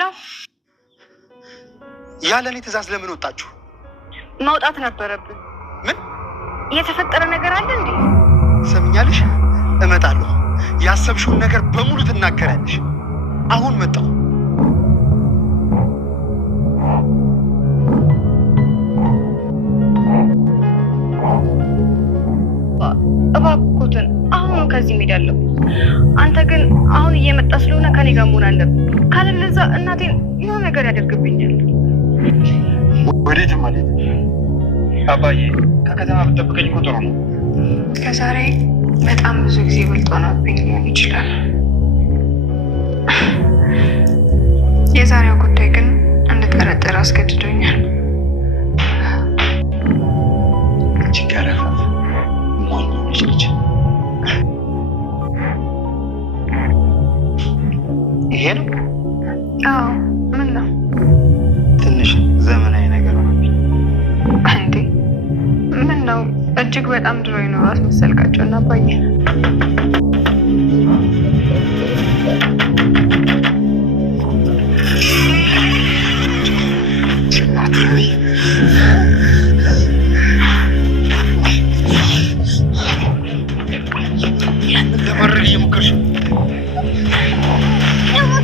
ሄሎ፣ ያለኔ ትዕዛዝ ለምን ወጣችሁ? መውጣት ነበረብን። ምን የተፈጠረ ነገር አለ እንዴ? ሰምኛለሽ? እመጣለሁ። ያሰብሽውን ነገር በሙሉ ትናገራለሽ። አሁን መጣሁ። እባክዎትን አሁን ከዚህ ሄዳለሁ። አንተ ግን አሁን እየመጣ ስለሆነ ከኔ ጋር መሆን አለብን። ካለለዛ እናቴን የሆነ ነገር ያደርግብኛል። ወዴትም ማለት አባዬ ከከተማ ብትጠብቀኝ እኮ ጥሩ ነው። ከዛሬ በጣም ብዙ ጊዜ በልጦናብኝ ሊሆን ይችላል። የዛሬው ጉዳይ ግን እንድጠረጥር አስገድዶኛል። ይሄ ነው? አዎ። ምን ነው? ትንሽ ዘመናዊ ነገር ነው እንዴ? ምን ነው? እጅግ በጣም ድሮ ይኖሩ አስመሰልካቸው እና አባዬ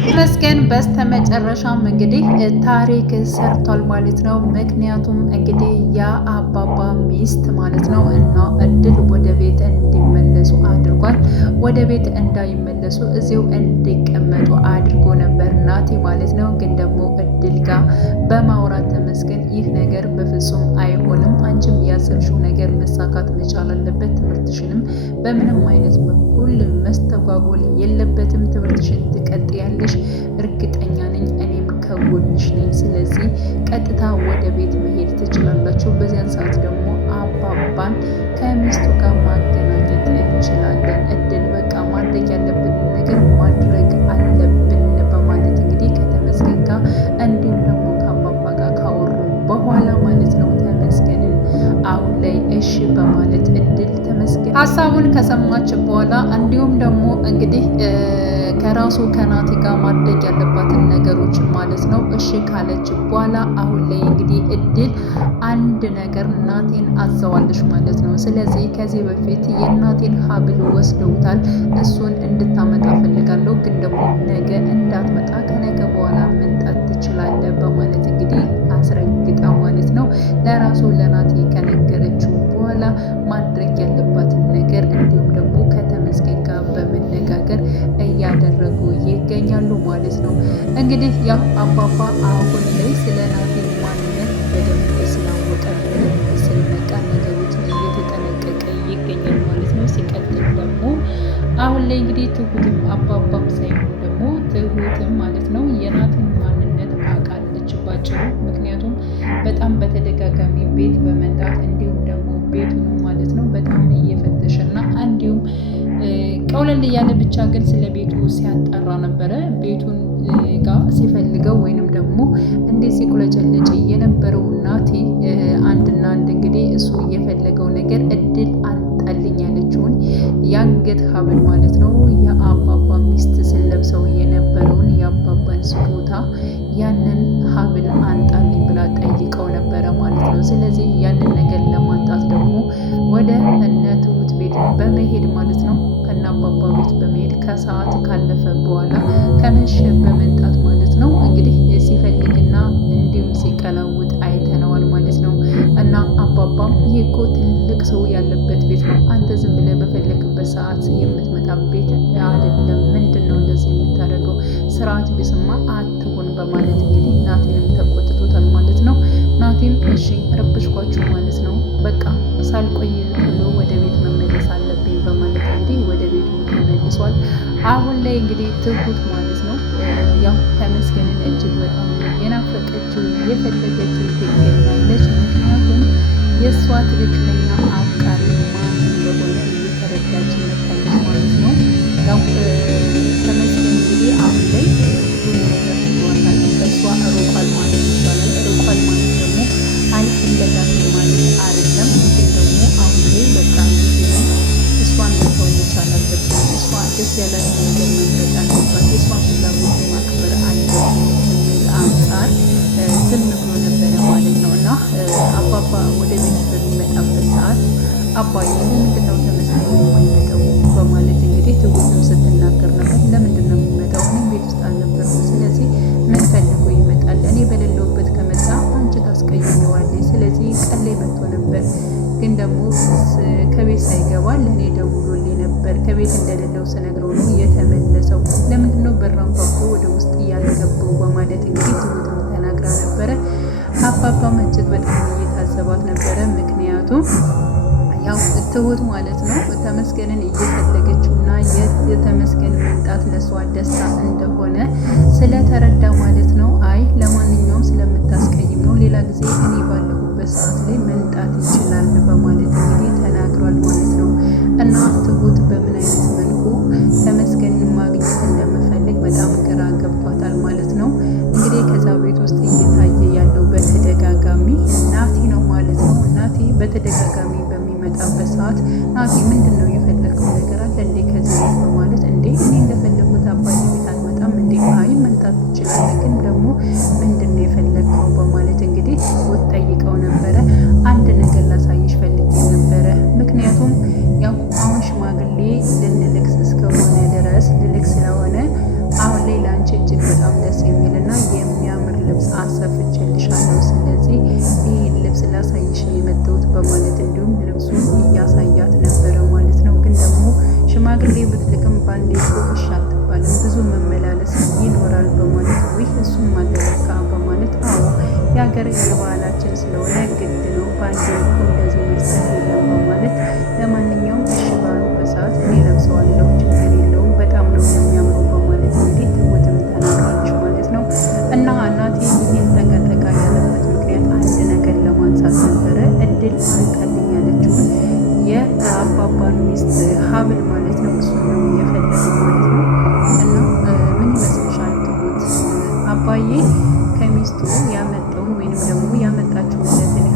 ተመስገን በስተመጨረሻም እንግዲህ ታሪክ ሰርቷል ማለት ነው። ምክንያቱም እንግዲህ የአባባ ሚስት ማለት ነው እና እድል ወደ ቤት እንዲመለሱ አድርጓል። ወደ ቤት እንዳይመለሱ እዚሁ እንዲቀመጡ አድርጎ ነበር ናቲ ማለት ነው። ግን ደግሞ እድል ጋር በማውራት ተመስገን ይህ ነገር በፍጹም አይሆንም፣ አንቺም ያሰብሽው ነገር መሳካት መቻል አለበት፣ ትምህርትሽንም በምንም አይነት በኩል መስተጓጎል የለበትም፣ ትምህርትሽን ትቀጥያለሽ፣ እርግጠኛ ነኝ፣ እኔም ከጎንሽ ነኝ። ስለዚህ ቀጥታ ወደ ቤት መሄድ ትችላላችሁ። በዚያን ሰዓት ደግሞ አባባን ከሚስቱ ጋር ማገናኘት እንችላለን። እድል በቃ ማድረግ ያለብን ነገር ማድረግ አለብን በማለት እንግዲህ ከተመስገን ጋር እንዲሁም ደግሞ ከአባባ ጋር ካወሩ በኋላ ማለት ነው ተመስገንን አሁን ላይ እሺ በማለት እድል ተመስገን ሀሳቡን ከሰማች በኋላ እንዲሁም ደግሞ እንግዲህ ከራሱ ከናቲ ጋር ማድረግ ያለባትን ነገሮች ማለት ነው እሺ ካለች በኋላ አሁን ላይ እንግዲህ እድል አንድ ነገር ናቴን አዘዋለች ማለት ነው። ስለዚህ ከዚህ በፊት የናቴን ሀብል ወስደውታል፣ እሱን እንድታመጣ ፈልጋለሁ፣ ግን ደግሞ ነገ እንዳትመጣ ከነገ በኋላ መምጣት ትችላለህ በማለት እንግዲህ አስረግጣ ማለት ነው ለራሱ ለናቴ ከነገረችው በኋላ ማድረግ ያለባትን ነገር እንዲሁም ደግሞ ከተመስገን ጋር በመነጋገር እያደረጉ ይገኛሉ ማለት ነው። እንግዲህ ያው አባባ አሁን ላይ ስለ ናቴ ማንነት በደንብ ስላወቀ ስለነቃ ነገሮችን እየተጠነቀቀ ይገኛል ማለት ነው። ሲቀጥል ደግሞ አሁን ላይ እንግዲህ ትሁትም አባባም ሳይሆን ደግሞ ትሁትም ማለት ነው የናቴን ማንነት አውቃለች ባጭሩ። ምክንያቱም በጣም በተደጋጋሚ ቤት በመጣት እንዲሁም ደግሞ ቤቱን ማለት ነው በጣም እየፈተሸና እንዲሁም ቀውለል እያለ ብቻ ግን ስለ ቤቱ ሲያጠራ ነበረ። ቤቱን ጋር ሲፈልገው ወይንም ደግሞ እንዴት ሲቁለጨለጭ የነበረው ናቲ አንድና አንድ እንግዲህ እሱ የፈለገው ነገር እድል አንጣልኝ ያለችውን የአንገት ሀብል ማለት ነው የአባባ ሚስት ስለብሰው የነበረውን የአባባን ስጦታ ያንን ሀብል አንጣልኝ ብላ ጠይቀው ነበረ ማለት ነው። ስለዚህ ያንን ነገር ለማንጣት ደግሞ ወደ እነ ትሁት ቤት በመሄድ ማለት ነው ከነ አባባ ቤት በመሄድ ከሰዓት ካለፈ በኋላ ከመሸ በመምጣት ማለት ነው እንግዲህ ሲፈልግና እንዲሁም ሲቀላውጥ አይተነዋል ማለት ነው። እና አባባም ይህ እኮ ትልቅ ሰው ያለበት ቤት ነው፣ አንተ ዝም ብለህ በፈለግበት ሰዓት የምትመጣ ቤት አይደለም፣ ምንድን ነው እንደዚህ የምታደርገው? ስርዓት ቢስማ አትሆን በማለት እንግዲህ ናቴንም ተቆጥቶታል ማለት ነው። ናቴም እሺ ረብሽኳችሁ ማለት ነው፣ በቃ ሳልቆይ ብሎ ወደ ቤት መመለስ አለብኝ በማለት እንግዲህ ወደ ቤቱ ተመልሷል። አሁን ላይ እንግዲህ ትሁት ማለት ነው ያው ተመስገንን እጅግ በጣም የናፈቀችው የፈለገችው ትገኛለች። ምክንያቱም የእሷ ትክክለኛ አፍቃሪ ማን እንደሆነ እየተረዳች መታለች ማለት ነው። ያው ተመስገን እንግዲህ አሁን ላይ ከእሷ ርቋል ማለት ይቻላል። ርቋል ማለት ደግሞ አልፈለጋትም ማለት አይደለም። ግን ደግሞ አሁን ላይ በቃ እሷን መተው መቻል አለብን። እሷ ደስ ያላት ነገር መምረጥ አለባት። የእሷን ፍላጎት ማክበር አለብን። አባዬ ለምንድን ነው ተመስገን የማይመጣው በማለት እንግዲህ ትሁትም ስትናገር ነበር። ለምንድን ነው የሚመጣው? እኔም ቤት ውስጥ አልነበርኩም። ስለዚህ ምን ፈልጎ ይመጣል? እኔ በሌለውበት ከመጣ አንቺ ታስቀይሜዋለሽ። ስለዚህ ቀን ላይ መጥቶ ነበር፣ ግን ደግሞ ከቤት ሳይገባ ለእኔ ደውሎልኝ ነበር። ከቤት እንደሌለው ስነግረው ነው የተመለሰው። ለምንድን ነው በራን ከፍቶ ወደ ውስጥ እያልገባው በማለት እንግዲህ ትሁትም ተናግራ ነበረ። አባባም እጅግ በጣም እየታዘባት ነበረ። ምክንያቱም ያው ትሁት ማለት ነው ተመስገንን እየፈለገችው እና የተመስገን መምጣት ለሷ ደስታ እንደሆነ ስለተረዳ ማለት ነው። አይ ለማንኛውም ስለምታስቀይም ነው፣ ሌላ ጊዜ እኔ ባለሁበት ሰዓት ላይ መምጣት ይችላል በማለት እንግዲህ ተናግሯል ማለት ነው። እና ትሁት በምን አይነት መልኩ ተመስገንን ማግኘት እንደምፈልግ በጣም ግራ ገብቷታል ማለት ነው። እንግዲህ ከዛ ቤት ውስጥ እየታየ ያለው በተደጋጋሚ ናቲ ነው ማለት ነው። ናቲ በተደጋጋሚ በሚመጣበት ሰዓት ናቲ ምንድን ነው የፈለገው ነገር አለ እንዴ ከዚህ በማለት እንዴ እኔ እንደፈለጉት አባዬ ቤት አልመጣም እንዴ? አይ መምጣት ትችላለህ፣ ግን ደግሞ ምንድን ነው የፈለገው በማለት እንግዲህ ትሁት ጠይቀው ነበረ። አንድ ነገር ላሳይሽ ፈልጌ ነበረ፣ ምክንያቱም ያው አሁን ሽማግሌ ልንልክ እስከሆነ ድረስ ልልክ ስለሆነ አሁን ላይ ለአንቺ እጅግ በጣም ደስ የሚልና የሚያምር ልብስ አሰፍቼልሻለሁ። ስለዚህ ይህ ልብስ ላሳይሽ ነው የመጣሁት በማለት እንዲሁም ልብሱን እያሳያት ነበረ ማለት ነው። ግን ደግሞ ሽማግሌ ብትልክም ባንዴ እሺ አትባልም፣ ብዙ መመላለስ ይኖራል በማለት ይህ እሱም አለለካ በማለት አዎ የሀገር የባህላችን ስለሆነ ግድ ነው፣ ባንዴ እኮ እንደዚህ መስጠት የለም በማለት ለማንኛውም እሺ ባሉ በሰዓት እኔ ለብሰዋለሁ፣ ችግር የለውም፣ በጣም ነው የሚያምረው በማለት እንግዲህ ትሁትም ተናግራለች ማለት ነው። እና እናቴ ይህን ተቀጠቃ ያለበት ምክንያት አንድ ነገር ለማንሳት ነበረ። እድል አንቀልኝ ያለችውን የአባባን ሚስት ሀብል ማለት ነው፣ እሱ ነው የፈለገው ማለት ነው። እና ምን ይመስልሻል ትሁት አባዬ ከሚስቱ ያመጣውን ወይንም ደግሞ ያመጣችውን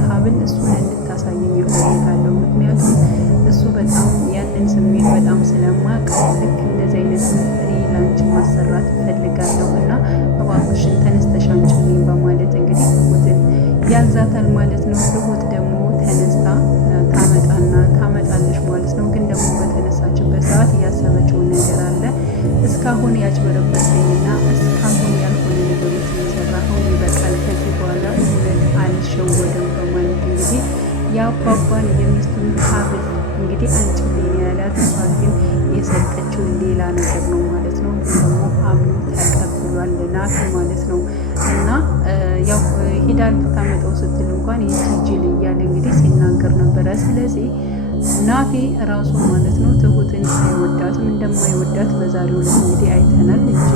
ሀብል እሱን እንድታሳየኝ ይፈልጋለሁ። ምክንያቱም እሱ በጣም ያንን ስሜት በጣም ስለማውቀው ልክ እንደዚህ አይነት እኔ ላንቺ ማሰራት እፈልጋለሁ እና እባክሽን ተነስተሽ አንቺልኝ በማለት እንግዲህ ትሁትን ያዛታል ማለት ነው። ትሁት ደግሞ ተነስታ ታመጣለች ማለት ነው። ግን ደግሞ በተነሳችበት ሰዓት ያሰበችውን ነገር አለ። እስካሁን ያጭበረበረኝና እስካሁን ያልሆነ ነገሮች የሰራሁን ይበቃል፣ ከዚህ በኋላ እውነት አልሸወደም በማለት እንግዲህ የአባባን የሚስቱን ሀብል እንግዲህ አንቺልኝ ያላት፣ እሷ ግን የሰጠችው ሌላ ነገር ነው ማለት ነው። ደግሞ አምኖ ተቀብሏል ናቲ ማለት ነው። እና ያው ሂዳ ልታመጣው ስትል እንኳን ይጅል እያለ እንግዲህ ሲናገር ነበረ። ስለዚህ ናቲ ራሱ ማለት ነው ትሁትን አይወዳትም፣ እንደማይወዳት በዛሬው ዕለት እንግዲህ አይተናል። እጅ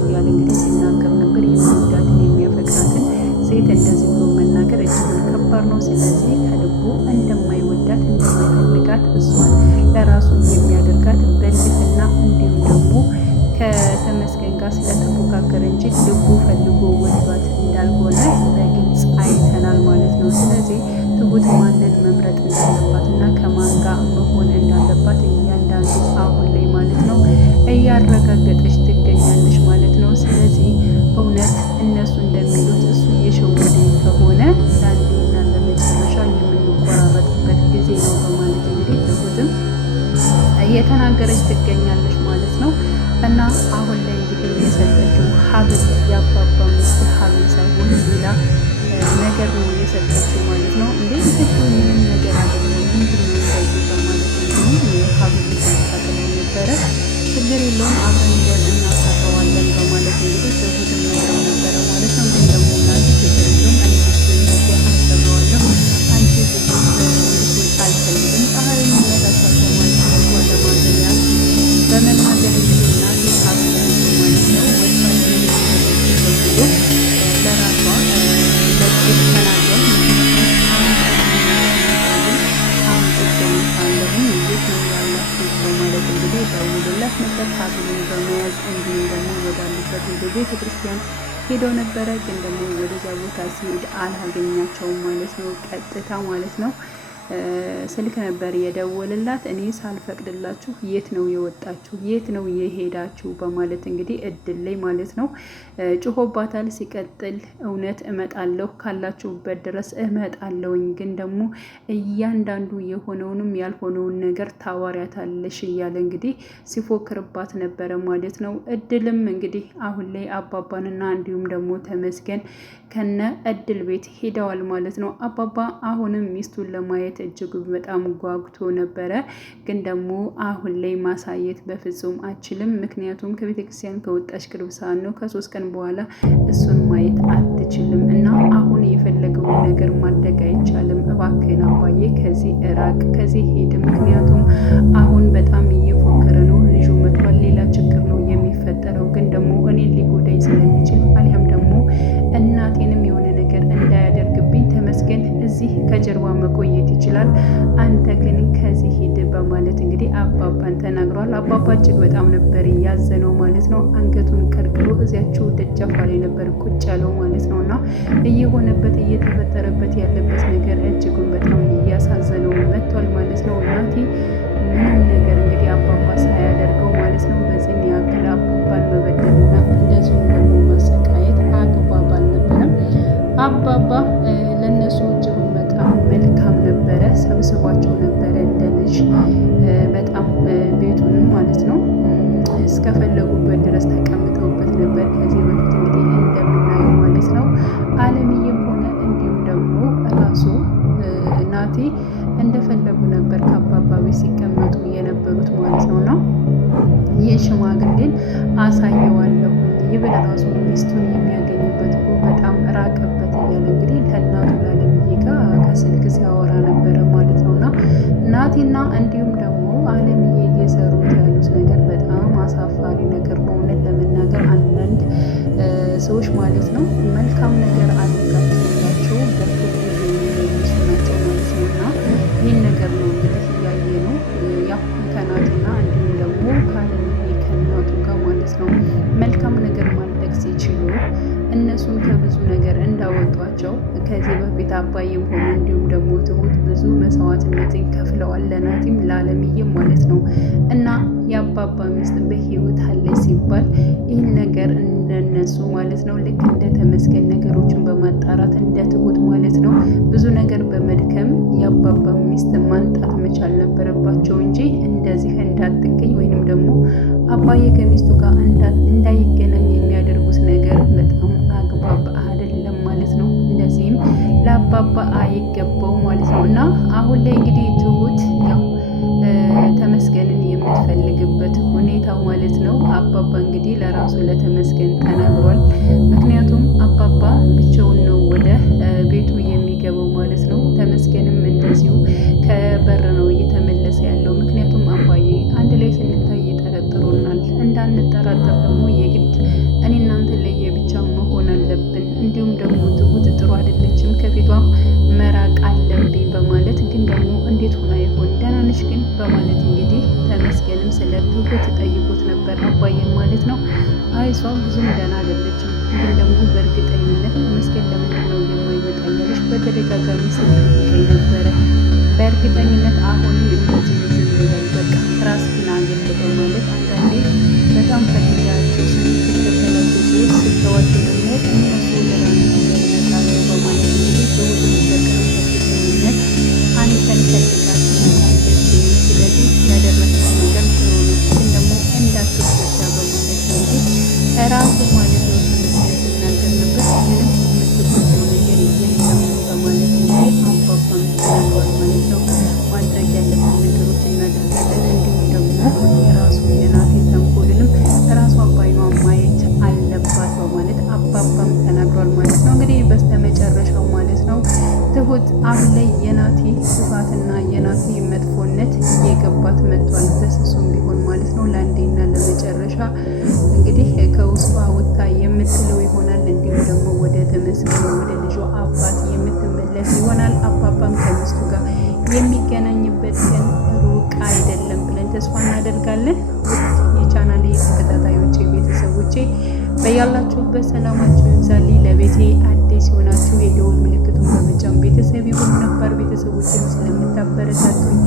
እያለ እንግዲህ ሲናገር ነበር። የሚወዳትን የሚያፈቅራትን ሴት እንደዚህ ብሎ መናገር እጅግ ከባድ ነው። ስለዚህ ከልቡ እንደማይወዳት እንደማይፈልጋት እሷን ለራሱ የሚያደርጋት በልህና እንዲሁም ደግሞ ከተመስገን ጋር ስለተፎካከረ እንጂ ልቡ ፈልጎ ወዷት እንዳልሆነ በግልጽ አይተናል ማለት ነው። ስለዚህ ትሁት ማንን መምረጥ እንዳለባት እና ከማን ጋር መሆን እንዳለባት እያንዳንዱ አሁን ላይ ማለት ነው እያረጋገጠች ትገኛለች ማለት ነው። ስለዚህ እውነት እነሱ እንደሚሉት እሱ እየሸወደ ከሆነ ለአንዴና ለመጨረሻ የምንቆራረጥበት ጊዜ ነው በማለት እንግዲህ ትሁትም እየተናገረች ትገኛለች ማለት ነው። እና አሁን ላይ እንግዲህ የሰጠችው ሀብል የአባባ ሚስት ሀብል ሳይሆን ሌላ ነገር ነው የሰጠችው ማለት ነው። እንዴ ሰጠችው ምንም ነገር አይደለም፣ ምንድነው እንደዚህ በማለት እንግዲህ ሀብል ይሰጣል ነበረ። ችግር የለውም አብረን እናሰራዋለን በማለት እንግዲህ ትሁትም ነግረው ነበረ ማለት ነው። ግን ደግሞ እናንተ ችግር የለውም እኔ አሰራዋለሁ፣ አንቺ እንድትወጪ አልፈልግም፣ ፀሐይ የሚመጣቸው ማለት ነው ለማዘኛ በመናገር እንግዲህ እናቴ ሀብል ማለት ነው ወሳኝ ለራሷ ተናገር በማለት እንግዲህ ደውሎላት ነበር። ሀብሉን በመያዝ እንዲሁም ደግሞ ወዳሉበት ወደ ቤተ ክርስቲያን ሄደው ነበረ። ግን ደግሞ ወደዚያ ቦታ ሲሄድ አላገኛቸውም ማለት ነው፣ ቀጥታ ማለት ነው። ስልክ ነበር የደወልላት። እኔ ሳልፈቅድላችሁ የት ነው የወጣችሁ? የት ነው የሄዳችሁ? በማለት እንግዲህ እድል ላይ ማለት ነው ጮሆባታል። ሲቀጥል እውነት እመጣለሁ ካላችሁበት ድረስ እመጣለሁኝ፣ ግን ደግሞ እያንዳንዱ የሆነውንም ያልሆነውን ነገር ታዋሪያታለሽ እያለ እንግዲህ ሲፎክርባት ነበረ ማለት ነው። እድልም እንግዲህ አሁን ላይ አባባንና እንዲሁም ደግሞ ተመስገን ከነ እድል ቤት ሄደዋል ማለት ነው። አባባ አሁንም ሚስቱን ለማየት እጅግ በጣም ጓጉቶ ነበረ፣ ግን ደግሞ አሁን ላይ ማሳየት በፍጹም አችልም። ምክንያቱም ከቤተክርስቲያን ከወጣች ቅርብ ሰዓት ነው፣ ከ3 ቀን በኋላ እሱን ማየት አትችልም እና አሁን የፈለገውን ነገር ማድረግ አይቻልም። እባክህን አባዬ ከዚህ እራቅ፣ ከዚህ ሄድ። ምክንያቱም አሁን በጣም እየፎከረ ነው። ልጁ መቷል፣ ሌላ ችግር ነው የሚፈጠረው። ግን ደግሞ እኔን ሊጎዳኝ ስለሚችል አሊያም ደግሞ እናቴንም የሆነ ነገር እንዳያደርግብኝ ተመስገን እዚህ ከጀርባ መቆየት ይችላል፣ አንተ ግን ከዚህ ሂድ በማለት እንግዲህ አባባን ተናግሯል። አባባ እጅግ በጣም ነበር እያዘነው ማለት ነው። አንገቱን ቀርቅሮ እዚያቸው ደጃፋ ላይ ነበር ቁጭ ያለው ማለት ነው። እና እየሆነበት እየተፈጠረበት ያለበት ነገር እጅጉን በጣም እያሳዘነው መጥቷል ማለት ነው። እናቴ ምንም ነገር እንግዲህ አባባ ሳያደርገው ማለት ነው በዚህ ያክል አባባን መበደልና እንደዚሁም ደግሞ ማሰቃየት አግባብ አልነበረም። አባባ ለነሱ እጅጉን በጣም መልካም ነበረ። ሰብስቧቸው ነበረ እንደ ልጅ በጣም ቤቱንም ማለት ነው እስከፈለጉበት ድረስ ተቀምጠውበት ነበር። ከዚህ በፊት እንግዲህ እንደምናየው ማለት ነው አለምዬም ሆነ እንዲሁም ደግሞ ራሱ ናቲ እንደፈለጉ ነበር ከአባባ ቤት ሲቀመጡ የነበሩት ማለት ነው። እና ይህ ሽማግሌን አሳየዋለሁ ይብል ራሱ ሚስቱን የሚያገኝበት በጣም ራቀበት እያለ እንግዲህ ለእናቱ ላለምዬ ጋር ከስልክ ሲያወራ ነበረ ማለት ነው። እና ናቲና እንዲሁም ደግሞ አለምዬ እየሰሩት ያሉት ነገር በጣም አሳፋሪ ነገር በእውነት ለመናገር አንዳንድ ሰዎች ማለት ነው መልካም ነገር አድርጋችሁላቸው በክፉ የሚመልሱ ናቸው ማለት ነው። እና ይህን ነገር ነው እንግዲህ እያየ ነው ያው ከናቲና እንዲሁም ደግሞ ከአለምዬ ከእናቱ ጋር ማለት ነው መልካም ነገር ማድረግ ሲችሉ እነሱን ከብዙ ነገር እንዳወጧቸው ከዚህ በፊት አባይም ሆነ እንዲሁም ደግሞ ትሁት ብዙ መስዋዕትነትን ከፍለዋል፣ ለናቲም ለአለምዬም ማለት ነው። እና የአባባ ሚስት በህይወት አለ ሲባል ይህን ነገር እንደነሱ ማለት ነው ልክ እንደ ተመስገን ነገሮችን በማጣራት እንደ ትሁት ማለት ነው ብዙ ነገር በመድከም የአባባ ሚስት ማንጣት መቻል ነበረባቸው እንጂ እንደዚህ እንዳትገኝ ወይንም ደግሞ አባዬ ከሚስቱ ጋር እንዳይገናኝ የሚያደርጉት ነገር በጣም አግባብ አይደለም ማለት ነው። እንደዚህም ለአባባ አይገባው ማለት ነው። እና አሁን ላይ እንግዲህ ትሁት ያው ተመስገንን የምትፈልግበት ሁኔታ ማለት ነው። አባባ እንግዲህ ለራሱ ለተመስገን ተናግሯል። ምክንያቱም አባባ ብቻውን ነው ወደ ቤቱ የሚገባው ማለት ነው። ተመስገንም እንደዚሁ ከበር ነው እየተመለሰ ያለው። ምክንያቱም አባዬ አንድ ላይ ስንታይ ይጠረጥሩናል፣ እንዳንጠራጠር ደግሞ የግድ እኔ እናንተ ለየብቻ መሆን አለብን። እንዲሁም ደግሞ ትሁት ጥሩ አይደለችም፣ ከፊቷ መራቅ አለብኝ በማለት ግን ደግሞ እንዴት ሆና ይሆን ደህና ነሽ ግን በማለት እንግዲህ ተመስገንም ስለ ትሁት ጠይቆት ነበር አባዬን ማለት ነው። አይ እሷ ብዙም ደህና አይደለችም፣ ግን ደግሞ በእርግጠኝነት ተመስገን ለምንድን ነው የማይመጣ እያለች በተደጋጋሚ ስትጠይቀኝ ነበረ። በእርግጠኝነት አሁንም እንደዚህ ዝም ይበል በቃ ራስህን አግል በማለት አንዳንዴ በጣም ፈልጋቸው ስንትከተላቸው ሰዎች ስተዋቸው ደግሞ እነሱ ለራሱ ይመጣሉ በማለት እንግዲህ ትሁት የሚጠቀም በእርግጠኝነት አንተን ፈልጋቸው አለች። ስለዚህ ያደረግከው ነገር ጥሩ ነው፣ ግን ደግሞ እንዳትጎዳ በማለት እንግዲህ ራሱ ማለት ነው ተመስገን ሲናገር ነበር። ምንም የምትጎዳው ነገር የለም በማለት እንግዲህ አባባም ተናግሯል ማለት ነው። ማድረግ ያለብን ነገሮች እናደርጋለን፣ እንዲሁም ደግሞ የራሱ የናቴ ተንኮልንም ራሱ አባይኗ ማየት አለባት በማለት አባባም ተናግሯል ማለት ነው። እንግዲህ በስተመጨረሻው ማለት ነው ትሁት አሁን ላይ የናቲ ስፋትና የናቲ መጥፎነት እየገባት መጥቷል። በስሱም ቢሆን ማለት ነው ለአንዴና ለመጨረሻ እንግዲህ ከውስጧ ወጥታ የምትለው ይሆናል። እንዲሁም ደግሞ ወደ ተመስገን ወደ ልጇ አባት የምትመለስ ይሆናል። አባባም ከሚስቱ ጋር የሚገናኝበት ቀን ሩቅ አይደለም ብለን ተስፋ እናደርጋለን። የቻናሌ ተከታታዮቼ ቤተሰቦቼ በያላችሁበት ሰላማችሁ ይብዛልኝ። ለቤቴ አዲስ የሆናችሁ የደወል ምልክቱን በመጫን ቤተሰብ ይሁን። ነባር ቤተሰቦችም ስለምታበረታቱኝ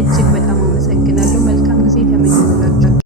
እጅግ በጣም አመሰግናለሁ። መልካም ጊዜ ተመኘሁላችሁ።